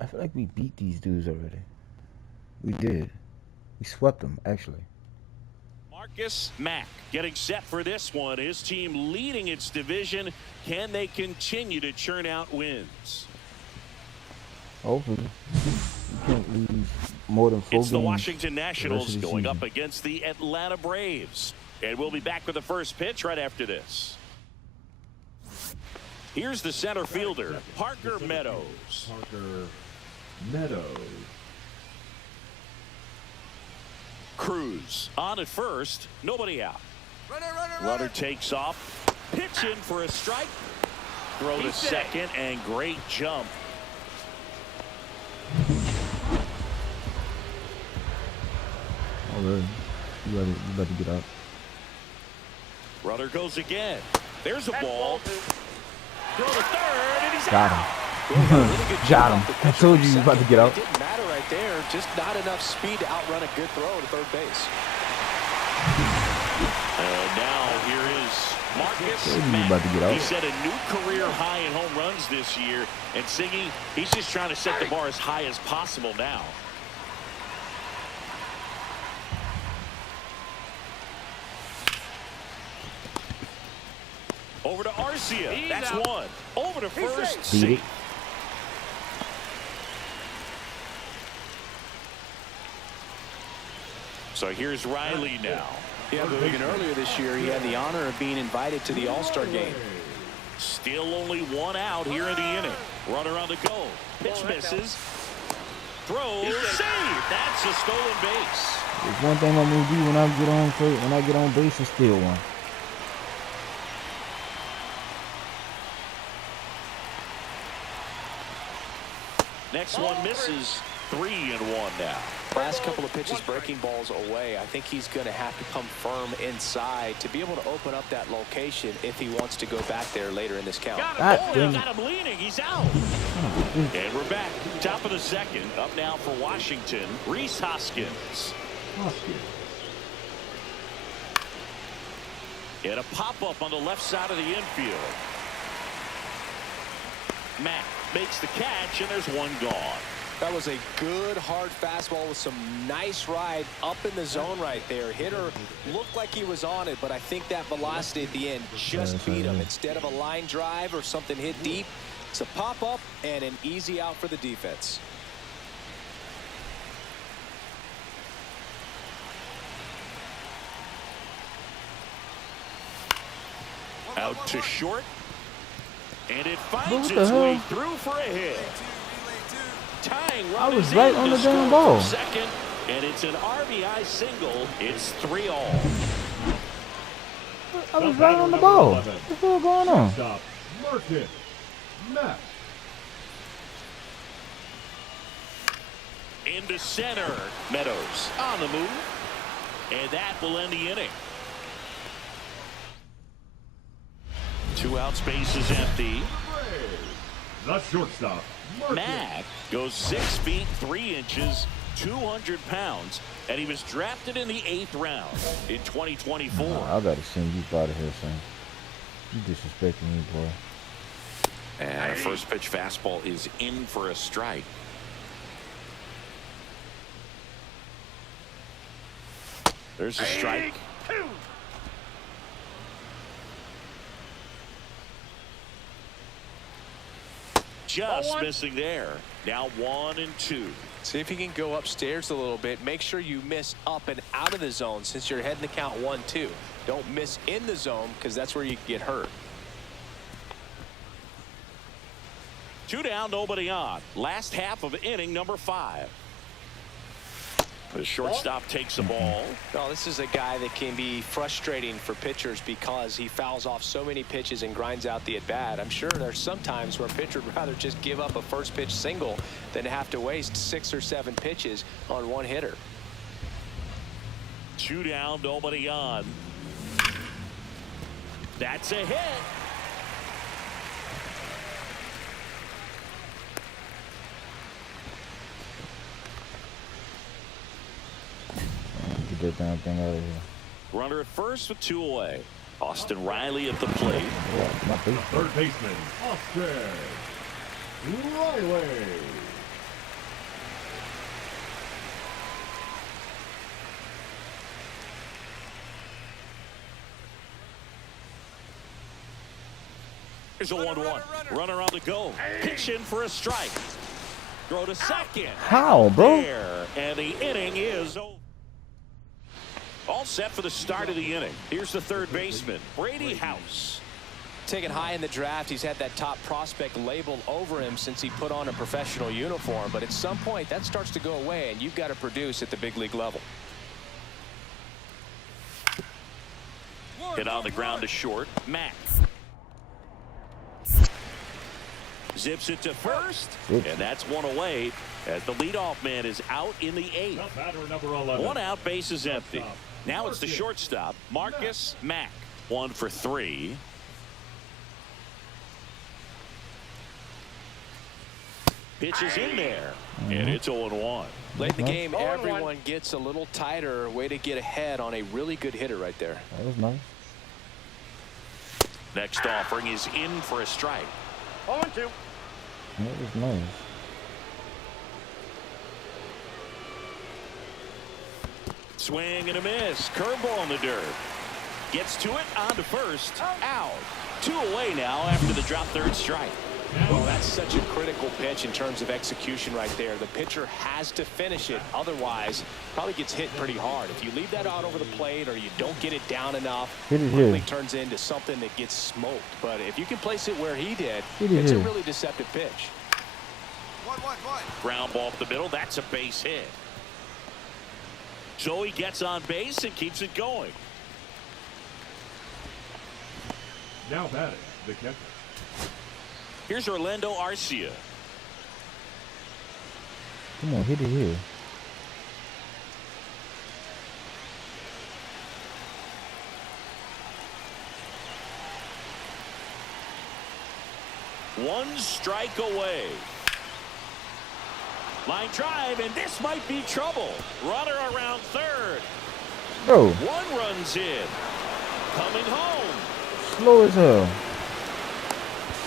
I feel like we beat these dudes already. We did. We swept them, actually. Marcus Mack getting set for this one. His team leading its division. Can they continue to churn out wins? Hopefully. You can't lose more than 4 games. It's the Washington Nationals going season. up against the Atlanta Braves. And we'll be back with the first pitch right after this. Here's the center fielder, Parker Meadows. Parker Meadows. Cruz on at first, nobody out. Runner takes off, pitch in for a strike. Throw to second, and great jump. Oh, really? You about to get out. Runner goes again. There's a ball. Throw to third, and he's Got out. him. Got him. I told you he was about to get out. It didn't matter right there. Just not enough speed to outrun a good throw to third base. And now here is Marcus Mack. About to get out. He set a new career high in home runs this year. And Siggy, he's just trying to set the bar as high as possible now. Over to Arcia. That's one. Over to first. Safe. So here's Riley now. Yeah, but even earlier this year, he had the honor of being invited to the All-Star game. Still only one out here in the inning. Runner on the go. Pitch misses. Throw. Save. That's a stolen base. There's one thing I'm gonna do when I get on base and steal one. Next one misses. 3-1 now. Last couple of pitches breaking balls away. I think he's going to have to come firm inside to be able to open up that location if he wants to go back there later in this count. Got him leaning. He's out. And we're back. Top of the second. Up now for Washington, Rhys Hoskins. And a pop-up on the left side of the infield. Mack makes the catch, and there's one gone. That was a good hard fastball with some nice ride up in the zone right there. Hitter looked like he was on it, but I think that velocity at the end just beat him. Instead of a line drive or something hit deep, it's a pop-up and an easy out for the defense. Out to short. And it finds its way through for a hit. I was right on the damn ball. Second, and it's an RBI single. It's 3-all. I was right on the ball. What's the hell going on? Stop. Marcus Mack. Into center. Meadows on the move. And that will end the inning. 2 out, space is empty. The shortstop. Mack goes 6 feet 3 inches, 200 pounds, and he was drafted in the 8th round in 2024. I gotta send you out of here, son. You disrespecting me, boy. And a first pitch fastball is in for a strike. There's a strike. Just missing there. Now 1 and 2. See if you can go upstairs a little bit. Make sure you miss up and out of the zone since you're heading to count 1-2. Don't miss in the zone because that's where you can get hurt. 2 down, nobody on. Last half of inning number 5. The shortstop takes the ball. No, this is a guy that can be frustrating for pitchers because he fouls off so many pitches and grinds out the at-bat. I'm sure there's some times where a pitcher would rather just give up a first pitch single than have to waste 6 or 7 pitches on one hitter. 2 down, nobody on. That's a hit. Get that damn thing out of here. Runner at first with 2 away. Austin Riley at the plate. Third baseman, Austin Riley. Here's a 1-1. Runner on the go. Pitch in for a strike. Throw to second. How, bro? There, and the inning is over. All set for the start of the inning. Here's the third baseman, Brady House. Taken high in the draft, he's had that top prospect labeled over him since he put on a professional uniform. But at some point, that starts to go away, and you've got to produce at the big league level. Hit on the ground to short. Matt. Zips it to first, and that's one away as the leadoff man is out in the 8th. Number 11. One out, base is empty. Now it's the shortstop, Marcus Mack. 1 for 3. Pitch is in there, and it's 0-1. Late in the game, everyone gets a little tighter. Way to get ahead on a really good hitter right there. That was nice. Next offering is in for a strike. 0-2. That was nice. Swing and a miss. Curveball in the dirt. Gets to it, on to first. Out. 2 away now after the drop third strike. Well, that's such a critical pitch in terms of execution right there. The pitcher has to finish it. Otherwise, probably gets hit pretty hard. If you leave that out over the plate or you don't get it down enough, it quickly turns into something that gets smoked. But if you can place it where he did, it's a really deceptive pitch. Ground ball up the middle. That's a base hit. So he gets on base and keeps it going. Now batting, the catcher. Here's Orlando Arcia. Come on, hit it here. One strike away. Line drive, and this might be trouble. Runner around third. Bro. 1 runs in. Coming home. Slow as hell.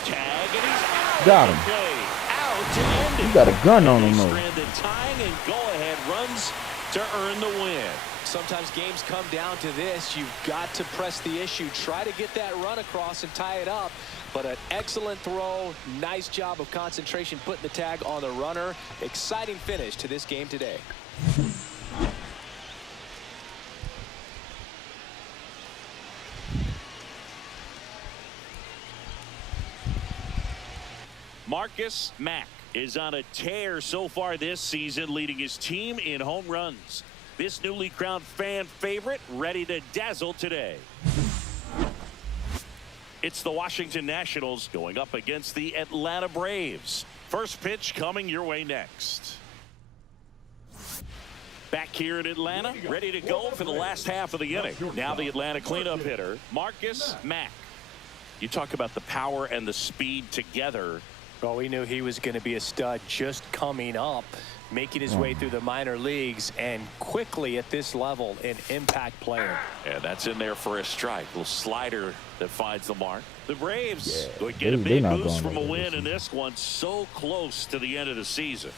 Tag, and he's out. Got him. Out to end it. You got a gun on him, though. Stranded tying and go-ahead runs to earn the win. Sometimes games come down to this. You've got to press the issue. Try to get that run across and tie it up. But an excellent throw. Nice job of concentration putting the tag on the runner. Exciting finish to this game today. Marcus Mack is on a tear so far this season, leading his team in home runs. This newly crowned fan favorite ready to dazzle today. It's the Washington Nationals going up against the Atlanta Braves. First pitch coming your way next. Back here in Atlanta, ready to go for the last half of the inning. Now the Atlanta cleanup hitter, Marcus Mack. You talk about the power and the speed together. Well, we knew he was going to be a stud just coming up, making his way through the minor leagues, and quickly at this level, an impact player. And that's in there for a strike. Little slider that finds the mark. The Braves would get a big boost from a win in this one, so close to the end of the season.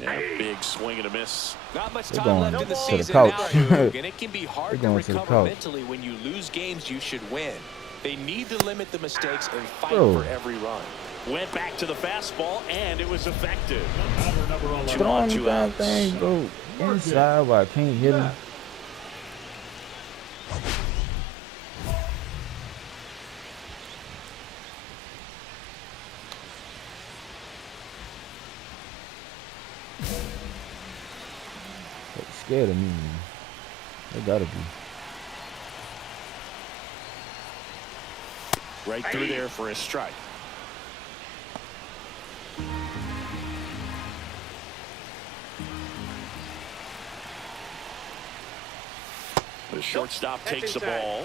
Yeah, big swing and a miss. Not much time left in the season now, Doug, and it can be hard to recover mentally when you lose games you should win. They need to limit the mistakes and fight for every run. Went back to the fastball, and it was effective. Throwing the damn thing, bro. Inside while I can't hit him. They're scared of me, man. They gotta be. Right through there for a strike. The shortstop takes the ball.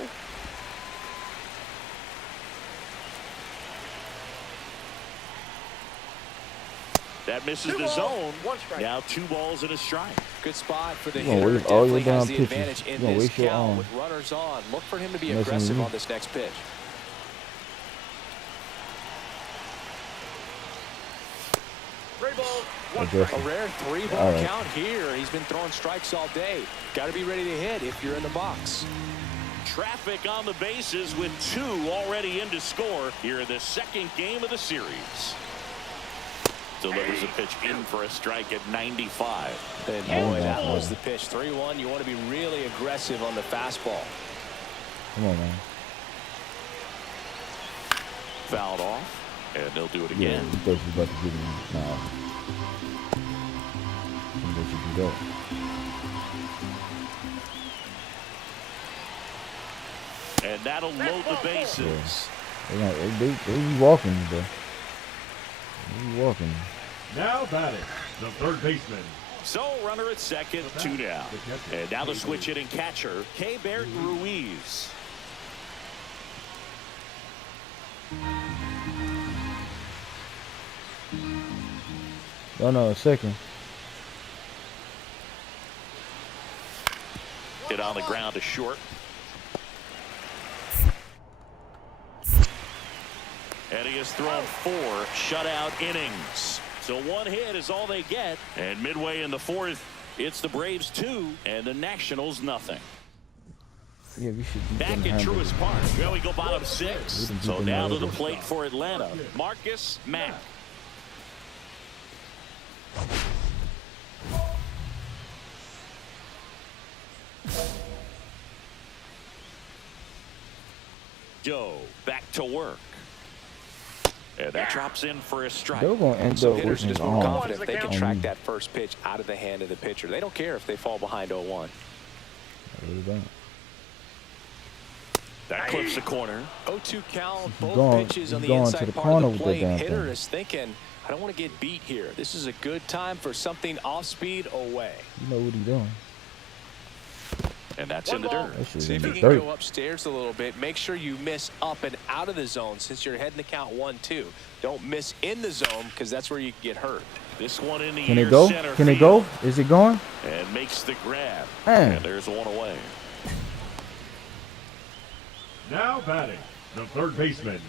That misses the zone. Now 2 balls and a strike. Good spot for the hitter. Definitely has the advantage in this count with runners on. Look for him to be aggressive on this next pitch. A rare 3-ball count here. He's been throwing strikes all day. Got to be ready to hit if you're in the box. Traffic on the bases with 2 already in to score here in the second game of the series. Delivers a pitch in for a strike at 95. And boy, that was the pitch. 3-1. You want to be really aggressive on the fastball. Come on, man. Fouled off, and they'll do it again. Yeah, he thought he was about to give him. Nah. They should do that. And that'll load the bases. Yeah. They be walking, bro. They be walking. Now batting, the third baseman. So runner at second, 2 down. And now the switch hitting catcher, Keibert Ruiz. Oh no, a second. Hit on the ground to short. And he has thrown 4 shutout innings. So 1 hit is all they get. And midway in the 4th, it's the Braves 2 and the Nationals nothing. Yeah, we should be back at Truist Park. Well, we go bottom 6. So now to the plate for Atlanta, Marcus Mack. Joe back to work. And that drops in for a strike. They're going to end So up hitters with just his more arm. confident if they can track that first pitch out of the hand of the pitcher. They don't care if they fall behind 0-1. I really don't. That clips the corner. 0-2 count, He's both going- pitches on he's the going inside to the part corner of the with that plate. damn Hitter thing. is thinking, I don't want to get beat here. This is a good time for something off speed away. You know what he's doing. And that's in the dirt. That shit See in if the you can dirt. go upstairs a little bit. Make sure you miss up and out of the zone since you're heading to count 1-2. Don't miss in the zone because that's where you can get hurt. This one in the Can near it go? center Can it field. go? Is it going? And makes the grab. Man. And there's one away. Now batting, the third baseman.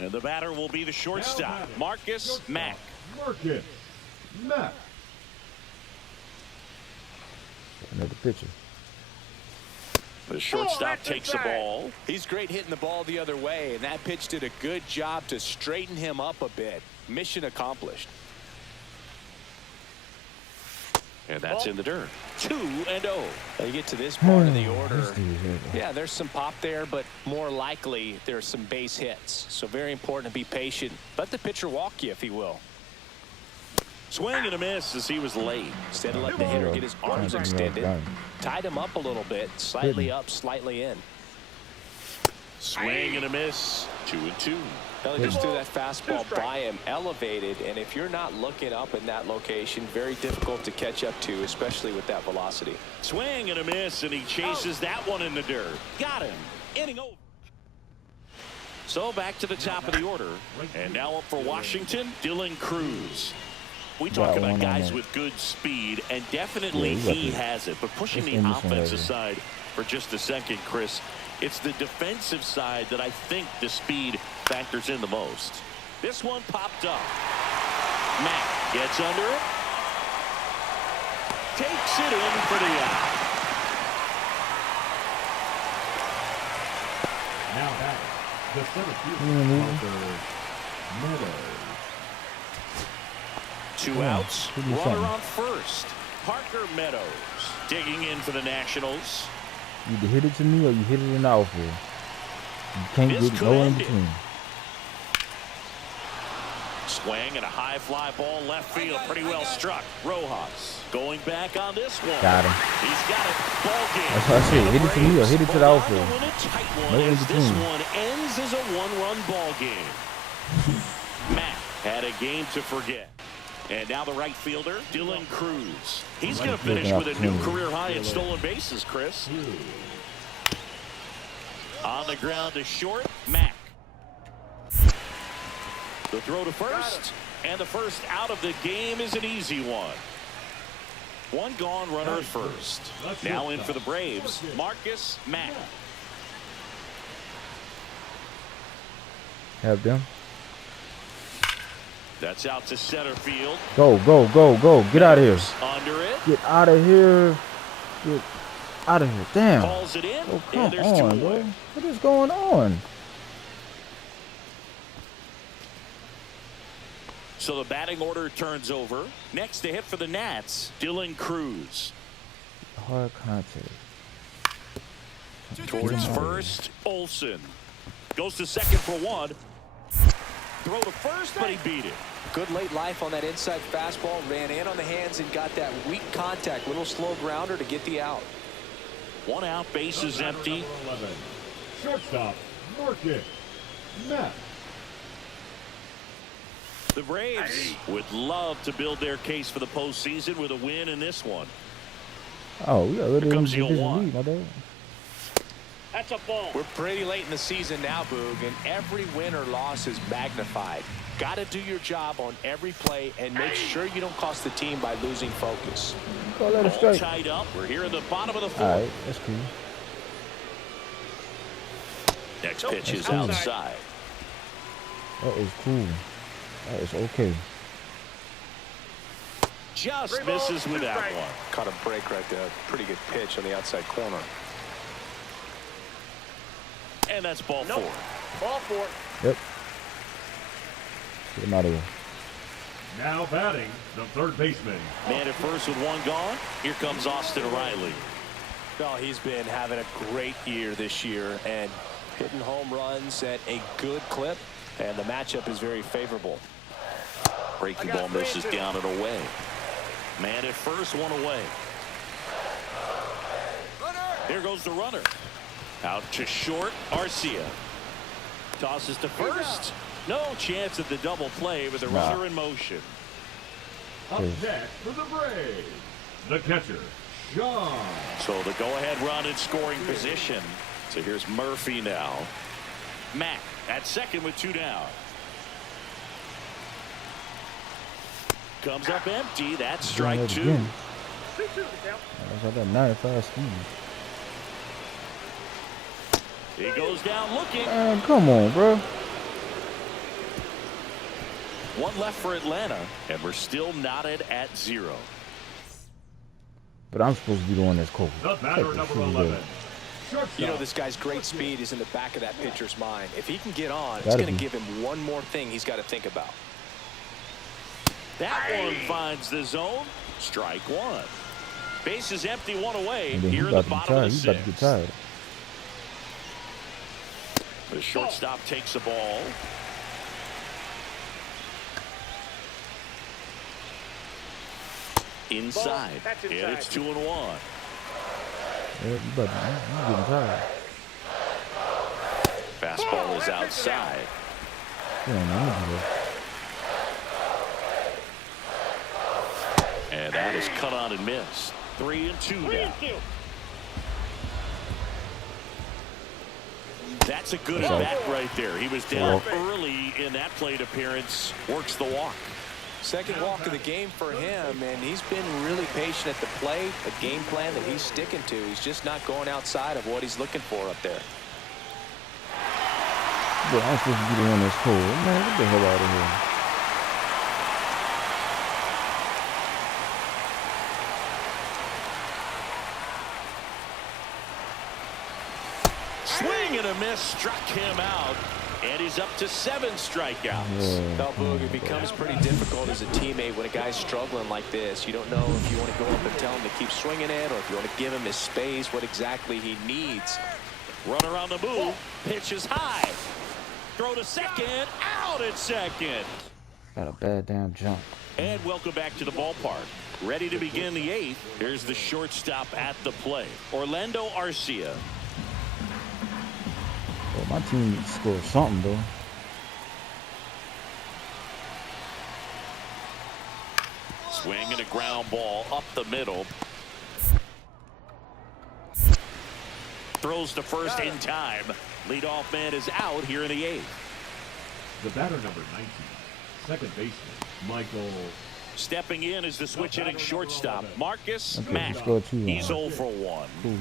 And the batter will be the shortstop, Marcus Mack. Marcus Mack. Another pitcher. The shortstop takes the ball. He's great hitting the ball the other way, and that pitch did a good job to straighten him up a bit. Mission accomplished. And that's in the dirt. 2-0. Now you get to this part of the order. This dude here, bro. Yeah, there's some pop there, but more likely there's some base hits. So very important to be patient. Let the pitcher walk you if he will. Swing and a miss as he was late. Instead of letting the hitter get his arms extended, tied him up a little bit, slightly up, slightly in. Swing and a miss. 2-2. Well, he just threw that fastball by him, elevated, and if you're not looking up in that location, very difficult to catch up to, especially with that velocity. Swing and a miss, and he chases that one in the dirt. Got him. Inning over. So back to the top of the order. And now up for Washington, Dylan Cruz. We talk about guys with good speed, and definitely he has it. But pushing the offensive side for just a second, Chris, it's the defensive side that I think the speed factors in the most. This one popped up. Mack gets under it. Takes it in for the out. Now batting, the center fielder, Parker Meadows. 2 outs. Runner on first. Parker Meadows digging in for the Nationals. You either hit it to me or you hit it in the outfield. You can't get no in between. Swing and a high fly ball left field. Pretty well struck. Rojas going back on this one. Got him. He's got it. Ball game. That's what I said. Hit it to me or hit it to the outfield. No in This between. one ends as a one-run ball game. Matt had a game to forget. And now the right fielder, Dylan Cruz. He's going to finish with a new career high in stolen bases, Chris. On the ground to short, Mack. The throw to first, and the first out of the game is an easy one. One gone, runner at first. Now in for the Braves, Marcus Mack. Have them. That's out to center field. Go, go, go, go. Get out of here. Under it. Get out of here. Get out of here. Damn. Calls it in, Oh, and come there's 2 on, away. bro. What is going on? So the batting order turns over. Next to hit for the Nats, Dylan Cruz. Hard contact. Towards first, Olsen. Goes to second for 1. Throw to first, but he beat it. Good late life on that inside fastball. Ran in on the hands and got that weak contact. Little slow grounder to get the out. 1 out, bases empty. 11. Shortstop, Market. Matt. The Braves would love to build their case for the postseason with a win in this one. Oh, we already in the Comes the division 0-1. lead, my dog. That's a ball. We're pretty late in the season now, Boog, and every win or loss is magnified. Got to do your job on every play and make sure you don't cost the team by losing focus. Go let it All straight. tied up. We're here in the bottom of the 4th. All right, that's cool. Next pitch is cool. outside. That is cool. That is okay. Just misses with that one. Caught a break right there. Pretty good pitch on the outside corner. And that's ball 4. Ball 4. Yep. Get him out of here. Now batting, the third baseman. Man at first with 1 gone. Here comes Austin Riley. Well, he's been having a great year this year and hitting home runs at a good clip. And the matchup is very favorable. Breaking ball misses down and away. Man at first, 1 away. Here goes the runner. Out to short, Arcia. Tosses to first. No chance at the double play with the runner in motion. Up next for the Braves, the catcher, Sean. So the go-ahead run in scoring position. So here's Murphy now. Matt at second with 2 down. Comes up empty. That's strike 2. Again. That's that 95 speed. He goes down looking. Man, come on, bro. 1 left for Atlanta, and we're still knotted at 0. But I'm supposed to be the one that's cold. The batter, number 11. You know, this guy's great speed is in the back of that pitcher's mind. If he can get on, it's Gotta going to be. give him one more thing he's got to think about. That one finds the zone. Strike 1. Base is empty, 1 away. And then Here he's in the about to be bottom of tired. the He's about to 6th. get tired. The shortstop takes the ball. Inside. And it's 2-1. Yeah, you getting tired. Fastball is outside. You don't know what to do. And that is cut on and missed. 3-2 now. That's a good at bat right there. He was down early in that plate appearance. Works the walk. Second walk of the game for him, and he's been really patient at the plate. A game plan that he's sticking to. He's just not going outside of what he's looking for up there. Bro, I'm supposed to be the one that's cold. Man, get the hell out of here. Swing and a miss struck him out. And he's up to 7 strikeouts. Now, Boog, it becomes pretty difficult as a teammate when a guy's struggling like this. You don't know if you want to go up and tell him to keep swinging it or if you want to give him his space, what exactly he needs. Runner on the move. Pitch is high. Throw to second. Out at second. Got a bad damn jump. And welcome back to the ballpark. Ready to begin the 8th. Here's the shortstop at the plate, Orlando Arcia. Well, my team scored something, though. Swing and a ground ball up the middle. Throws to first in time. Leadoff man is out here in the 8th. The batter, number 19. Second baseman, Michael. Stepping in is the switch hitting shortstop, Marcus Okay, Mack. he scored 2 He's runs. 0 for 1. Cool.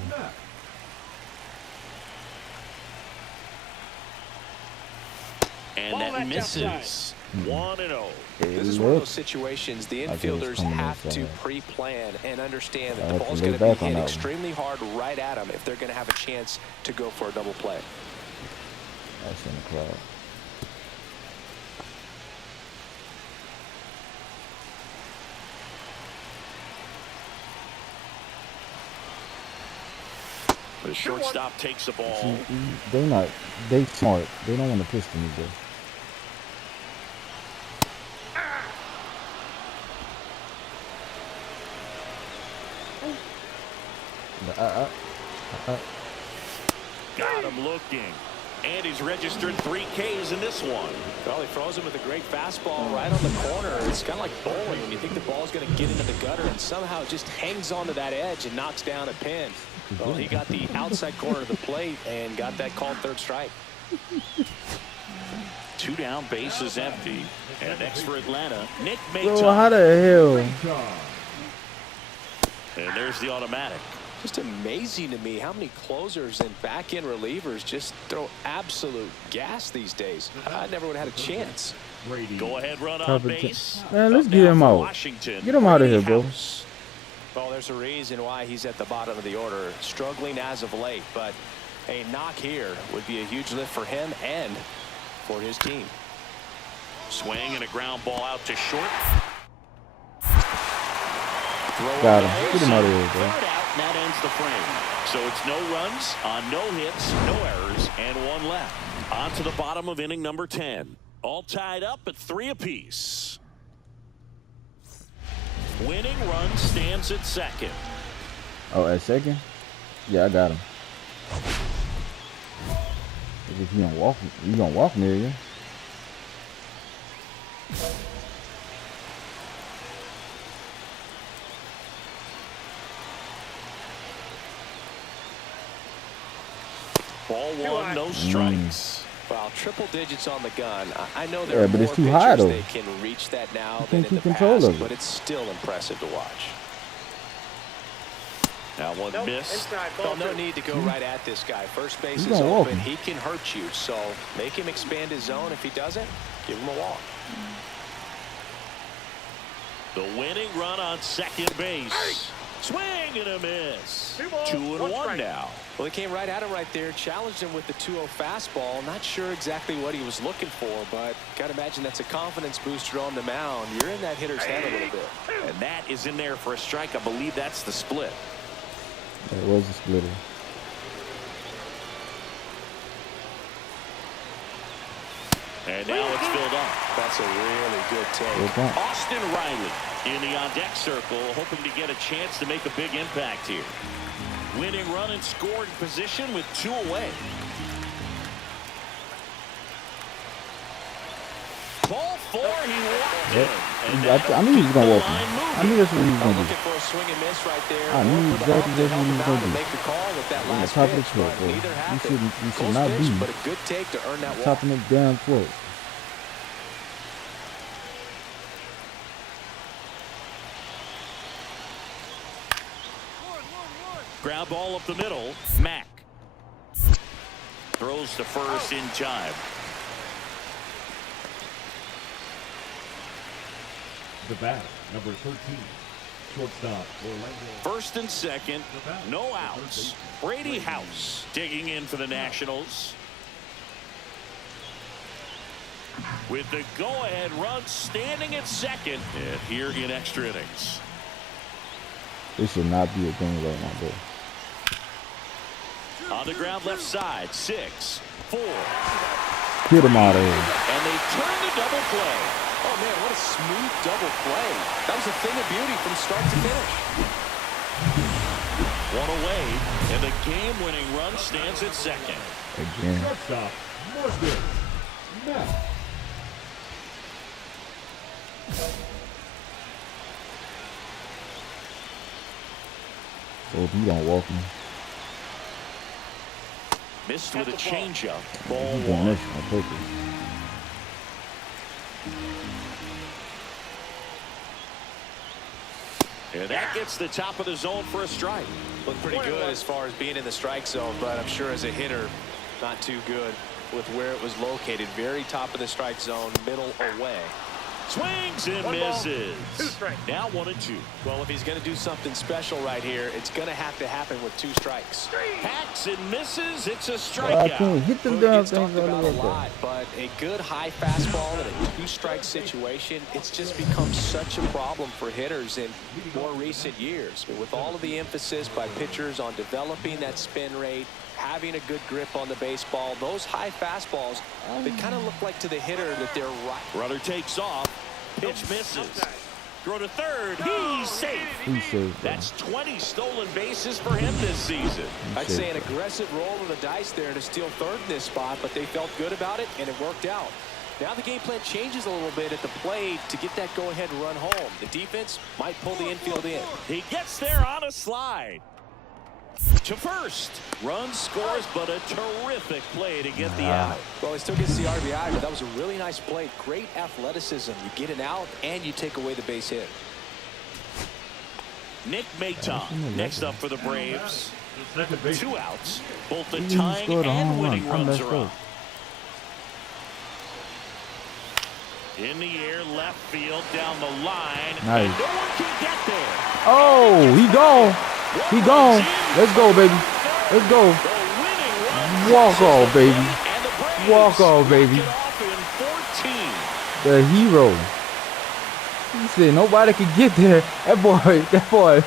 And that misses. 1-0. This is one of those situations the infielders have to pre-plan and understand that the ball's going to be hit extremely hard right at them if they're going to have a chance to go for a double play. That's in the crowd. The shortstop takes the ball. They smart. They don't want to push me though. Got him looking. And he's registered 3 Ks in this one. Well, he throws him with a great fastball right on the corner. It's kind of like bowling when you think the ball's going to get into the gutter and somehow it just hangs onto that edge and knocks down a pin. Well, he got the outside corner of the plate and got that called third strike. 2 down, bases empty. And next for Atlanta, Nick Bro, Mayton. how the hell? And there's the automatic. Just amazing to me how many closers and back-end relievers just throw absolute gas these days. I never would have had a chance. Go ahead, run on base. Man, let's get him out. Get him out of here, bro. Well, there's a reason why he's at the bottom of the order, struggling as of late. But a knock here would be a huge lift for him and for his team. Swing and a ground ball out to short. Got him. Get him out of here, bro. That ends the frame. So it's no runs on no hits, no errors, and 1 left. On to the bottom of inning number 10. All tied up at 3 apiece. Winning run stands at second. Oh, at second? Yeah, I got him. If you gonna walk near you. Ball 1, no strikes. Well, triple digits on the gun. I know there are but more it's too high, though. they can reach that now You than can't in keep the control past, of it. but it's still impressive to watch. Now one miss. Well, no need to go right at this guy. First base He's is gonna walk open. him. He can hurt you, so make him expand his zone. If he doesn't, give him a walk. The winning run on second base. Swing and a miss. 2-1 now. Well, he came right at him right there, challenged him with the 2-0 fastball. Not sure exactly what he was looking for, but got to imagine that's a confidence booster on the mound. You're in that hitter's head a little bit. And that is in there for a strike. I believe that's the split. It was a splitter. And now it's filled up. That's a really good take. Austin Riley in the on-deck circle, hoping to get a chance to make a big impact here. Winning run and scoring position with 2 away. Ball 4, he walked in. I knew he was gonna walk him. I knew that's what he was gonna do. Looking for a swing and miss right there. I knew exactly that's what he was gonna do. Make the call with that In the last top of the pitch, throat, but bro. neither You happened. should Close not pitch, be but a good take to earn that walk. top of the damn throat. Ground ball up the middle. Mack throws to first in time. The bat, number 13, shortstop Orlando. First and second, no outs. Brady House digging in for the Nationals. With the go-ahead run standing at second, and here in extra innings. This should not be a game right now, bro. On the ground left side, 6, 4. Get him out of here. And they turn the double play. Oh, man, what a smooth double play. That was a thing of beauty from start to finish. 1 away, and the game-winning run stands at second. Again. Shortstop, Morgan. Matt. So if you don't walk him, Missed with a changeup. Ball he's doing 1. this on purpose. And that gets the top of the zone for a strike. Looked pretty good as far as being in the strike zone, but I'm sure as a hitter, not too good. with where it was located. Very top of the strike zone, middle away. Swings and misses. Now 1-2. Well, if he's going to do something special right here, it's going to have to happen with 2 strikes. Hacks and misses. It's a I strikeout. can't hit them Well, it damn gets things talked all about the a way lot, back. but a good high fastball in a 2-strike situation, it's just become such a problem for hitters in more recent years. But with all of the emphasis by pitchers on developing that spin rate, having a good grip on the baseball, those high fastballs, they kind of look like to the hitter that they're right. Runner takes off. Pitch misses. Throw to third. He's safe. He's safe, bro. That's 20 stolen bases for him this season. I'd say an aggressive roll of the dice there to steal third in this spot, but they felt good about it, and it worked out. Now the game plan changes a little bit at the plate to get that go-ahead run home. The defense might pull the infield in. He gets there on a slide. To first. Run scores, but a terrific play to get the out. Well, he still gets the RBI, but that was a really nice play. Great athleticism. You get an out, and you take away the base hit. Nick Maton next up for the Braves. 2 outs. Both the He tying scored a and home winning run. runs Let's are go. up. In the air, left field, down the line. Nice. And no one can get there. Oh, he gone. He gone. Let's go, baby. Let's go. The winning run. Walk off, baby. And the Braves Walk off, baby. knock it off in 14. The hero. He said nobody could get there. That boy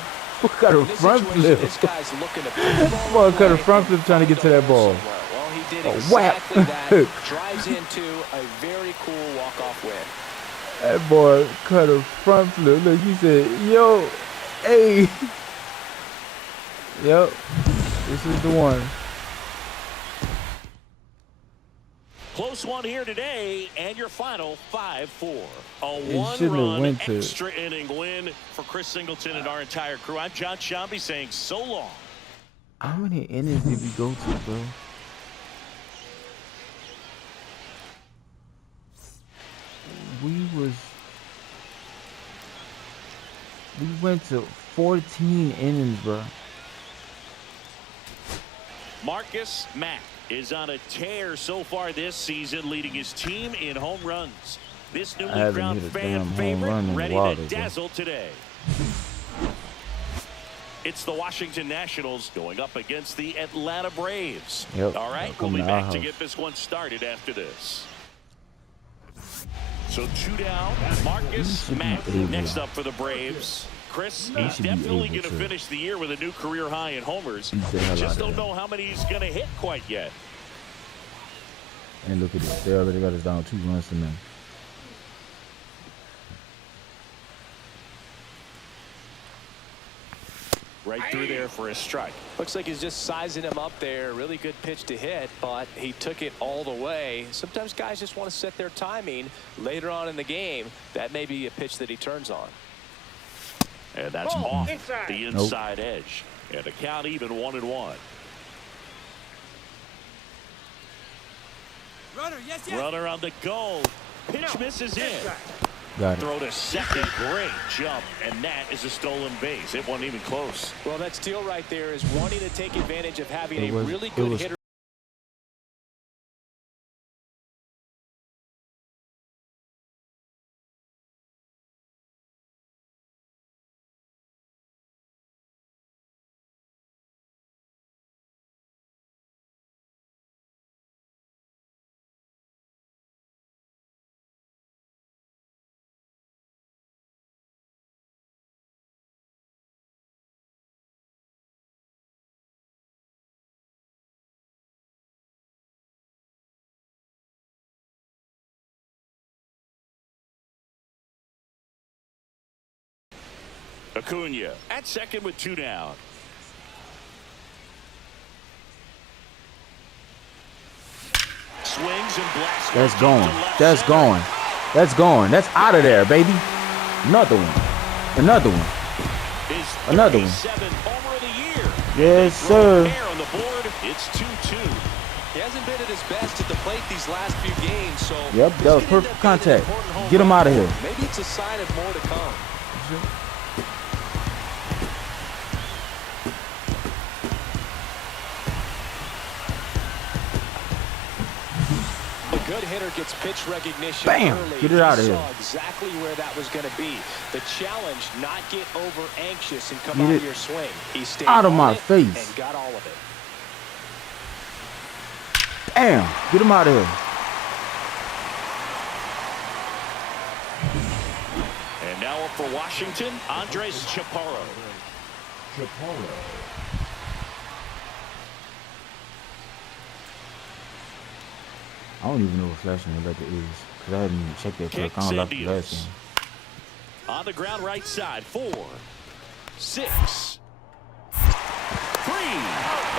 got a In this front situation, flip. this guy's looking to put the ball Boy in cut a play. front flip trying to get to that ball. Well, he did A whap. exactly that. Drives into a very cool walk-off win. That boy cut a front flip. Look, he said, yo, hey. Yep. This is the one. Close one here today, and your final 5-4. A It shouldn't have one-run went to- extra inning win for Chris Singleton and our entire crew. I'm John Shambi saying so long. How many innings did we go to, bro? We went to 14 innings, bro. Marcus Mack is on a tear so far this season, leading his team in home runs. This newly haven't crowned hit a fan damn home favorite run in a ready while, to though. dazzle today. It's the Washington Nationals going up against the Atlanta Braves. Yep, All right, we'll coming be to our back to house. get this one started after this. So 2 down, Marcus should be Mack able. next up for the Braves. Chris, He he's should be definitely able going to to. finish the year with a new career high in homers. Beat the hell Just out don't of them. know how many he's going to hit quite yet. And look at this. They already got us down 2 runs to none. Right through there for a strike. Looks like he's just sizing him up there. Really good pitch to hit, but he took it all the way. Sometimes guys just want to set their timing later on in the game. That may be a pitch that he turns on. And that's off the inside edge. And the count even 1-1. Runner on the go. Pitch misses in. Got it. Throw to second. Great jump. And that is a stolen base. It wasn't even close. Well, that steal right there is wanting to take advantage of having It a was- really it good was- hitter. Acuna at second with 2 down. Swings and blasts. That's going. That's going. That's going. That's out of there, baby. Another one. Another one. Another one. Homer of the year. Yes, sir. Air on the board. It's 2-2. He hasn't been at his best at the plate these last few games, so Yep, this that was could end perfect up being an contact. important home Get him run. out of here. Maybe it's a sign of more to come. hitter gets pitch recognition Bam! early. Get it out of He here. saw exactly where that was going to be. The challenge, not get over anxious and come out of your swing. He stayed out of on my it face. and got all of it. Damn! Get him out of here. And now up for Washington, Andres Chaparro. Chaparro. I don't even know what flashing the letter is because I hadn't even checked that click. I don't like the last one. On the ground right side, 4, 6, 3,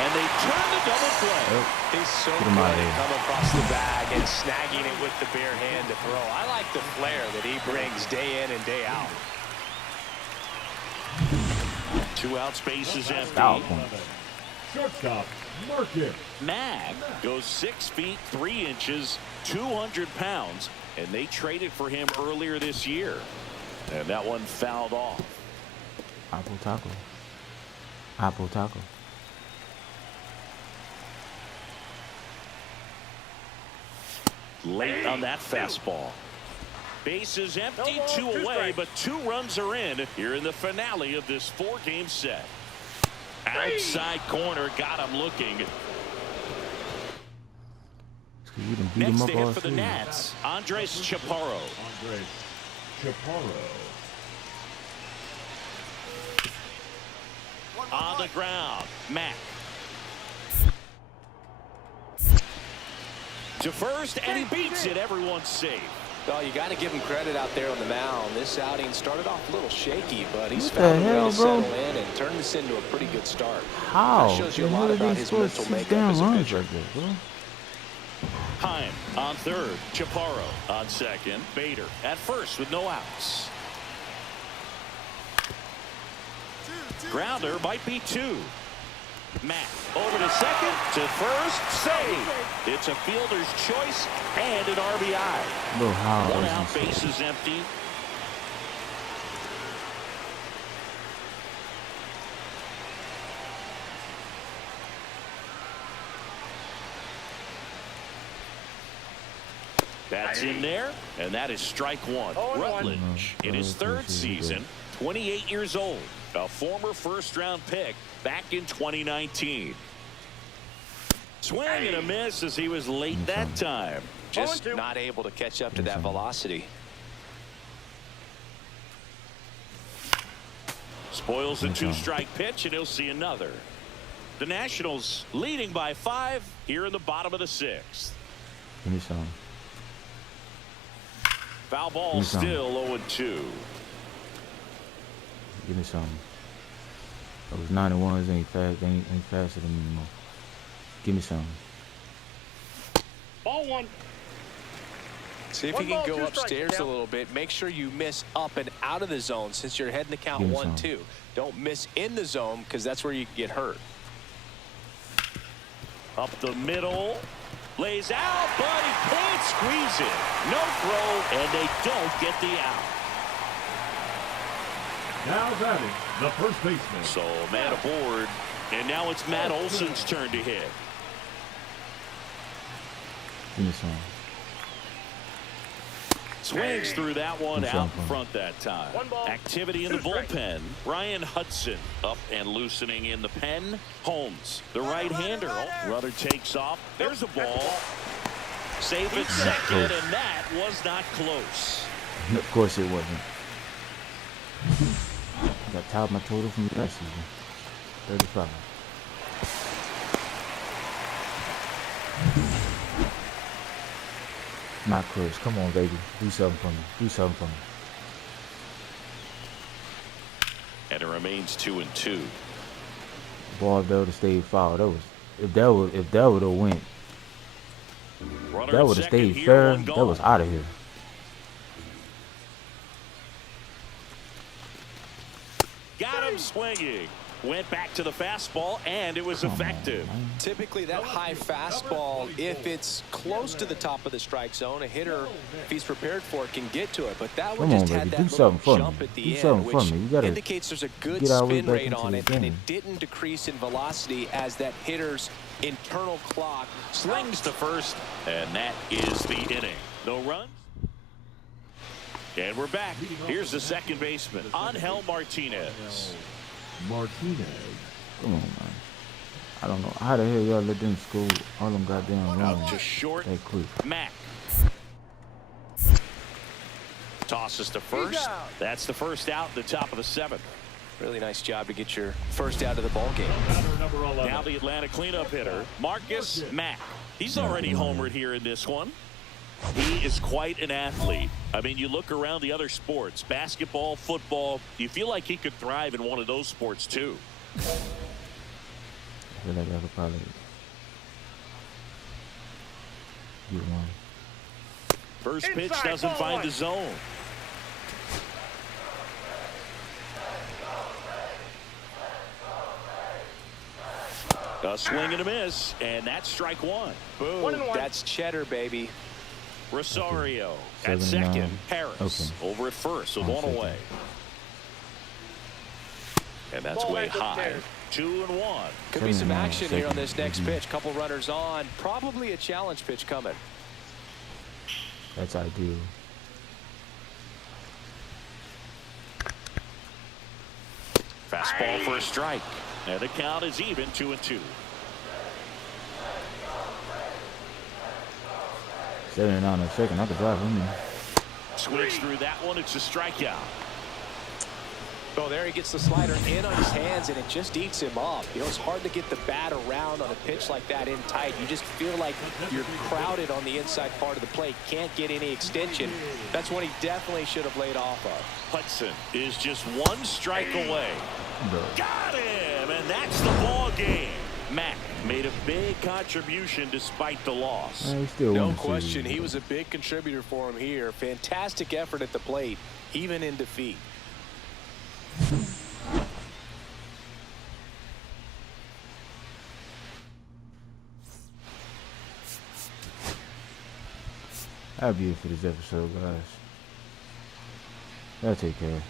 and they turn the double play. He's so good at coming across the bag and snagging it with the bare hand to throw. I like the flair that he brings day in and day out. 2 outs, bases empty. Foul point. Shortstop, Market. Mag goes 6 feet 3 inches, 200 pounds, and they traded for him earlier this year. And that one fouled off. Apple taco. Apple taco. Late on that fastball. Bases empty, 2 away, but 2 runs are in here in the finale of this 4-game set. Outside corner, got him looking. Next to hit for the Nats, Andres Chaparro. Andres Chaparro. On the ground, Mack. To first, and he beats it. Everyone's safe. Well, you got to give him credit out there on the mound. This outing started off a little shaky, but he's What found the a way hell, to bro? settle in and turn this into a pretty good start. How? That shows you a The lot hell about did they his score mental 6 makeup damn as a runs pitcher. like that, bro? Heim on third, Chaparro on second, Bader at first with no outs. Grounder might be 2. Mack over to second, to first, save. It's a fielder's choice and an RBI. Bro, how? 1 out, bases empty. That's in there, and that is strike 1. Rutledge in his 3rd season, 28 years old, a former first-round pick back in 2019. Swing and a miss as he was late that time. Just not able to catch up to that velocity. Spoils a 2-strike pitch, and he'll see another. The Nationals leading by 5 here in the bottom of the 6th. Give me some. Foul ball still 0-2. Give me some. Those 91s ain't fast. They ain't faster than me anymore. Give me some. Ball 1. See if you can go upstairs a little bit. Make sure you miss up and out of the zone since you're heading the count 1-2. Don't miss in the zone because that's where you can get hurt. Up the middle. Lays out, but he can't squeeze it. No throw, and they don't get the out. Now batting, the first baseman. So man aboard, and now it's Matt Olson's turn to hit. Give me some. Swings through that one out in front that time. Activity in the bullpen. Ryan Hudson up and loosening in the pen. Holmes, the right-hander. Oh, runner takes off. There's a ball. Save at second, and that was not close. Of course it wasn't. Got top of my total from last season. 35. Not close. Come on, baby. Do something for me. Do something for me. And it remains 2-2. Ball, if that would have stayed foul, that was if that would have went. Runner That would have stayed fair. That was out of here. Got him swinging. Went back to the fastball, and it was effective. Typically, that high fastball, if it's close to the top of the strike zone, a hitter, if he's prepared for it, can get to it. But that one just had that little jump at the end, which indicates there's a good spin rate on it, and it didn't decrease in velocity as that hitter's internal clock Slings to first, and that is the inning. No runs. And we're back. Here's the second baseman, Angel Martinez. Martinez. Come on, man. I don't know how the hell y'all let them score all them goddamn runs. Out to short. That quick. Mack tosses to first. That's the first out, the top of the seventh. Really nice job to get your first out of the ball game. Now the Atlanta cleanup hitter, Marcus Mack. He's already homered here in this one. He is quite an athlete. I mean, you look around the other sports, basketball, football, you feel like he could thrive in one of those sports too. I feel like I could probably get one. First pitch doesn't find the zone. A swing and a miss, and that's strike one. Boom. That's cheddar, baby. Rosario at second. Harris over at first with one away. And that's way high. 2-1. Could be some action here on this next pitch. Couple runners on. Probably a challenge pitch coming. That's ideal. Fastball for a strike. And the count is even, 2-2. 79 a second. I could drive him in. Swings through that one. It's a strikeout. Oh, there he gets the slider in on his hands, and it just eats him up. You know, it's hard to get the bat around on a pitch like that in tight. You just feel like you're crowded on the inside part of the plate. Can't get any extension. That's what he definitely should have laid off of. Hudson is just one strike away. Got him, and that's the ball game. Mack made a big contribution despite the loss. No question, he was a big contributor for him here. Fantastic effort at the plate, even in defeat. That'll be it for this episode, guys. Y'all take care.